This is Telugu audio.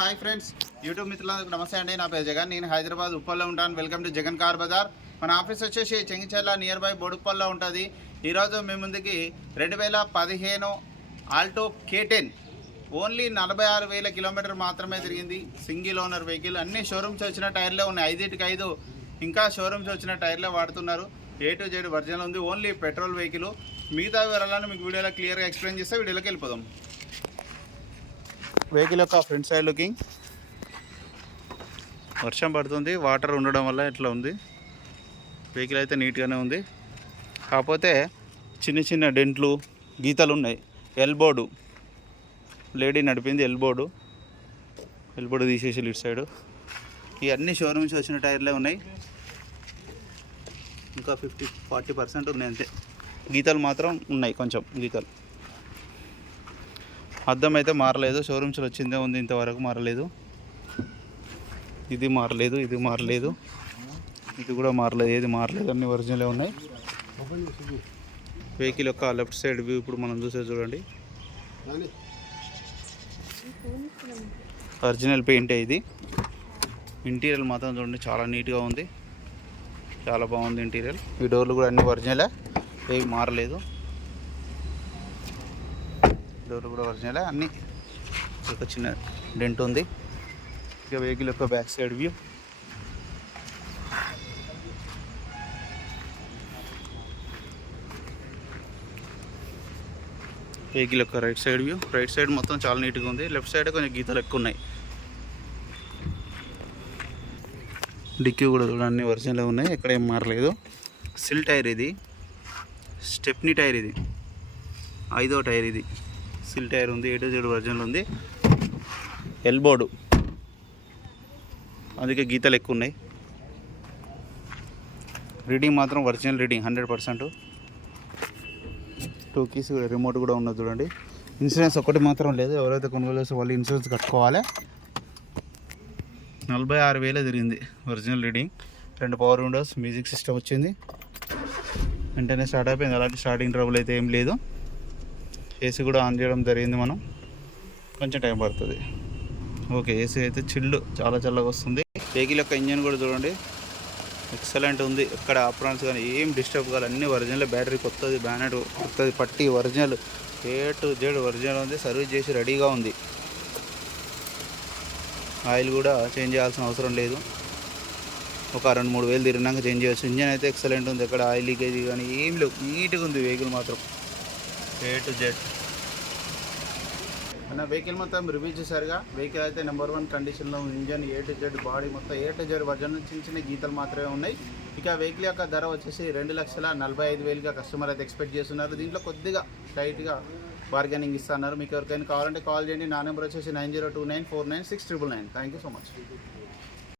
హాయ్ ఫ్రెండ్స్, యూట్యూబ్ మిత్రులందరికీ నమస్తే అండి. నా పేరు జగన్. నేను హైదరాబాద్ ఉప్పల్లో ఉంటాను. Welcome to Jagan car bazaar. మన ఆఫీస్ వచ్చేసి చెంగిచెర్ల నియర్ బై బోడుప్పల్లో ఉంటుంది. ఈరోజు మీ ముందుకి 2015 ఆల్టో K10 ఓన్లీ 46,000 కిలోమీటర్ మాత్రమే తిరిగింది. Single owner vehicle. అన్ని షోరూమ్స్ వచ్చిన టైర్లే ఉన్నాయి. 5కి 5 ఇంకా షోరూమ్స్ వచ్చిన టైర్లే వాడుతున్నారు. A to Z వర్జన్ ఉంది. Only petrol vehicle. మిగతా వివరాలను మీకు వీడియోలో క్లియర్గా ఎక్స్ప్లెయిన్ చేస్తే వీడియోలోకి వెళ్ళిపోదాం. వెహికల్ యొక్క ఫ్రంట్ సైడ్ లుకింగ్. వర్షం పడుతుంది, వాటర్ ఉండడం వల్ల ఇట్లా ఉంది. వెహికల్ అయితే నీట్గానే ఉంది, కాకపోతే చిన్న చిన్న డెంట్లు గీతలు ఉన్నాయి. L board lady నడిపింది. ఎల్బోర్డు తీసేసి ఇటు సైడు. ఇవన్నీ షోరూమ్స్ వచ్చిన టైర్లే ఉన్నాయి. ఇంకా 40% ఉన్నాయి అంతే. గీతలు మాత్రం ఉన్నాయి, కొంచెం గీతలు. అద్దం అయితే మారలేదు, షోరూమ్స్లో వచ్చిందే ఉంది, ఇంతవరకు మారలేదు. ఇది మారలేదు, ఇది మారలేదు, ఇది కూడా మారలేదు, ఏది మారలేదు, అన్ని ఒరిజినలే ఉన్నాయి. వెహికల్ యొక్క లెఫ్ట్ సైడ్ వ్యూ ఇప్పుడు మనం చూసే చూడండి. ఒరిజినల్ పెయింటే ఇది. ఇంటీరియర్ మాత్రం చూడండి, చాలా నీట్గా ఉంది, చాలా బాగుంది ఇంటీరియర్. ఈ డోర్లు కూడా అన్ని ఒరిజినలే, ఏవి మారలేదు. డోర్లు కూడా ఒరిజినలే అన్నీ. ఒక చిన్న డెంట్ ఉంది. ఇక వెహికల్ యొక్క బ్యాక్ సైడ్ వ్యూ. వెహికల్ యొక్క right side view. Right side మొత్తం చాలా నీట్గా ఉంది. లెఫ్ట్ సైడ్ కొంచెం గీతలు ఎక్కువ ఉన్నాయి. డిక్కీ కూడా చూడండి, ఒరిజినల్ ఉన్నాయి, ఎక్కడ ఏం మారలేదు. సిల్ టైర్ ఇది, స్టెప్నీ టైర్ ఇది, 5వ టైర్ ఇది. సిల్ టైర్ ఉంది, A to Z వర్జన్లు ఉంది. ఎల్బోర్డు అందుకే గీతలు ఎక్కువ ఉన్నాయి. రీడింగ్ మాత్రం ఒరిజినల్ రీడింగ్ 100%. 2 కీస్ రిమోట్ కూడా ఉన్నది చూడండి. ఇన్సూరెన్స్ ఒకటి మాత్రం లేదు. ఎవరైతే కొనుగోలు చేస్తే వాళ్ళు ఇన్సూరెన్స్ కట్టుకోవాలి. 46,000 తిరిగింది original reading. 2 power Windows, music system వచ్చింది. వెంటనే స్టార్ట్ అయిపోయింది. అలాంటి స్టార్టింగ్ ట్రబుల్ అయితే ఏం లేదు. ఏసీ కూడా ఆన్ చేయడం జరిగింది. మనం కొంచెం టైం పడుతుంది. ఓకే, ఏసీ అయితే చిల్లు, చాలా చల్లగా వస్తుంది. వెహికల్ యొక్క ఇంజన్ కూడా చూడండి, ఎక్సలెంట్ ఉంది. ఎక్కడ ఆప్రాన్స్ కానీ ఏం డిస్టర్బ్ కాదు, అన్నీ ఒరిజినల్. బ్యాటరీ కొత్తది, బ్యానెట్ కొత్తది, పట్టి original, A to Z original ఉంది. సర్వీస్ చేసి రెడీగా ఉంది. ఆయిల్ కూడా చేంజ్ చేయాల్సిన అవసరం లేదు. ఒక 2-3 వేలు తిరిగినాక చేంజ్ చేయవచ్చు. ఇంజన్ అయితే ఎక్సలెంట్ ఉంది, ఎక్కడ ఆయిల్ లీకేజ్ కానీ ఏం లేవు. నీట్గా ఉంది వెహికల్ మాత్రం. A to Z అన్న వెహికల్ మొత్తం రివ్యూ చేశారుగా. వెహికల్ అయితే నెంబర్ 1 కండిషన్లో ఉంది. Engine A to Z, body మొత్తం A to Z వర్జన్, చిన్న చిన్న గీతలు మాత్రమే ఉన్నాయి. ఇక వెహికల్ యొక్క ధర వచ్చేసి 2,45,000గా కస్టమర్ అయితే ఎక్స్పెక్ట్ చేస్తున్నారు. దీంట్లో కొద్దిగా టైట్గా బార్గెనింగ్ ఇస్తున్నారు. మీకు ఎవరికైనా కావాలంటే కాల్ చేయండి. నా నెంబర్ వచ్చేసి 9029496999. Thank you so much.